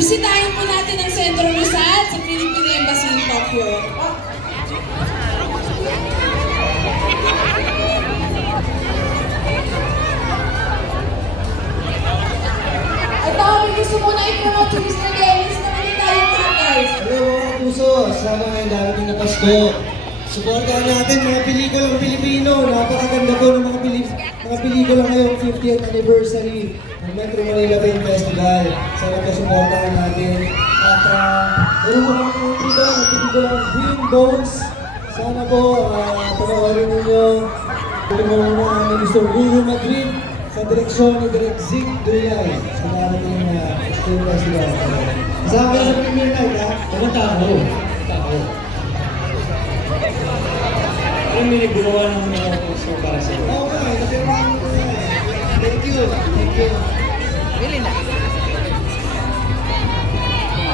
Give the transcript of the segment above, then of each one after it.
Bisitahin po natin ang Centro Rizal sa Philippine Embassy in Tokyo. Ito, may gusto muna i-promote si Mr. Dennis na manita yung guys. Hello mga puso, sama ngayon darating na Pasko. Supportahan natin mga pelikulang Pilipino. Napakaganda po ng mga pelikula ngayong 50th anniversary ng Metro Manila Film Festival. Sana po supportahan natin. At meron po mga entry doon ng pelikulang Green Bones. Sana po panoorin ninyo. Tumulong mo namin Mr. Guru Madrid sa direksyon ni Direk Zig Duyay sa darating na Film Festival. Kasama kayo sa premiere night, ha? Ano tao? Tao. Ano may nagbukawa ng mga poster para sa iyo? Oo nga, napirmahan mo na. Thank you. Thank you. Really na.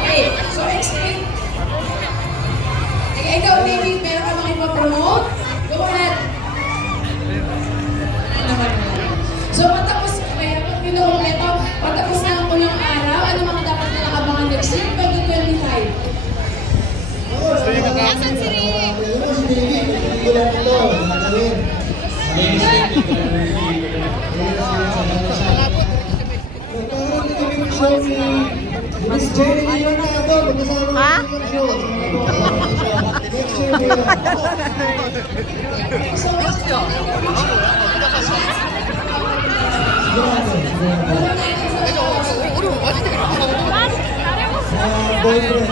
Okay, so explain. Ikaw, David, meron ka mga ipapromote? Go ahead. So, patapos, patapos na ang unang araw, ano mga dapat na nakabangan next year, 2025? Nasaan si Rini? Si David, hindi lang ito. Nakagawin. Parang hindi kami mag-show ni Miss Jenny Leon na ito. Magkasama kami mag-show. Next year nila. Boyfriend.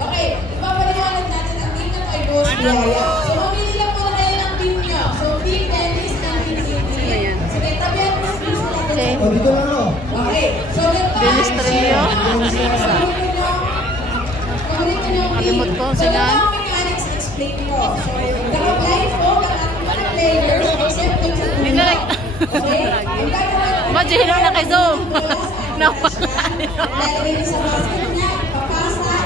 Okay, ipapaliwanag natin ang team na to ay Boss Biaya. So, mamili lang po na kayo ng team nyo. So, Team Dennis ng Team City. Sige, tabihan mo please natin. O, dito lang ako. Okay, so Dennis Trillo. Kalimut po, so, sila. ang mechanics explain ko. So, naka-blind po ang ating mga players except yung sa tuna. Okay? Imagine na kay Zoom. Lalagay niyo sa basket niya, papasa,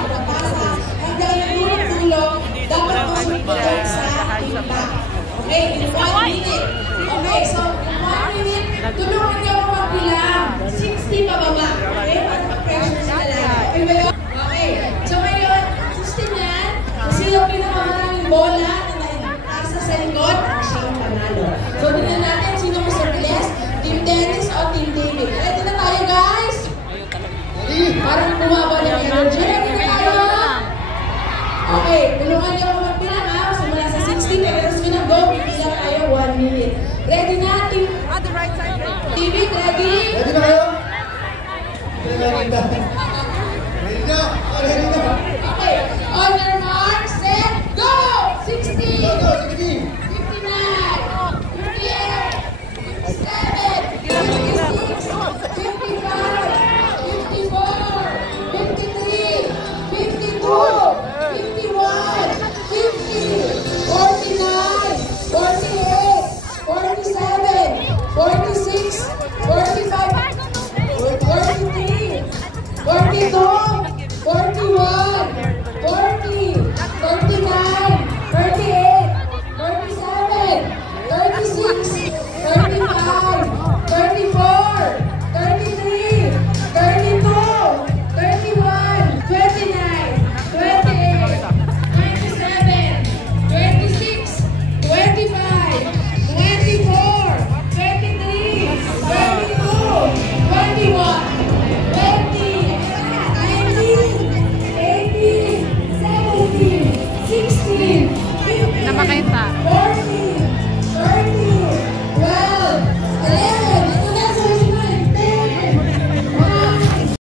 hanggang tulong, dapat masunod sa timba. Okay, in 1 minute. Okay, so in 1 minute, tulungan niyo ako magbilang. 60 pababa. Okay, para mag-pressure sila lang. Okay, so ngayon, sustain yan. Kasi yung pinakamaraming bola na nasa sa likod, siyang panalo. So, tingnan natin sino mas mabilis, Team Dennis o Team David. Ready na tayo, guys? Parang bumaba ng energy. Ready na tayo? Okay, tulungan niyo ako magbilang ha. Simula sa 60, pero gusto nyo go, bibilang tayo 1 minute. Ready na, Team David? Ready? Ready na kayo? Ready na. Ready na. Ready na. Okay, on your mark, set, go! 60! Go, 60. 59, 58, 57, 56, 55, 54, 53, 52, 51, 50, 49, 48, 47, 46, 45, 43, 42, 41, 40, 39, 38, 37, 36, 35, 34, 33, 32, 31, 29, 28, 27, 26, 25, 24, 23, 22, 21, 20, 19, 18, 17, 16, 15, Namakita. 14,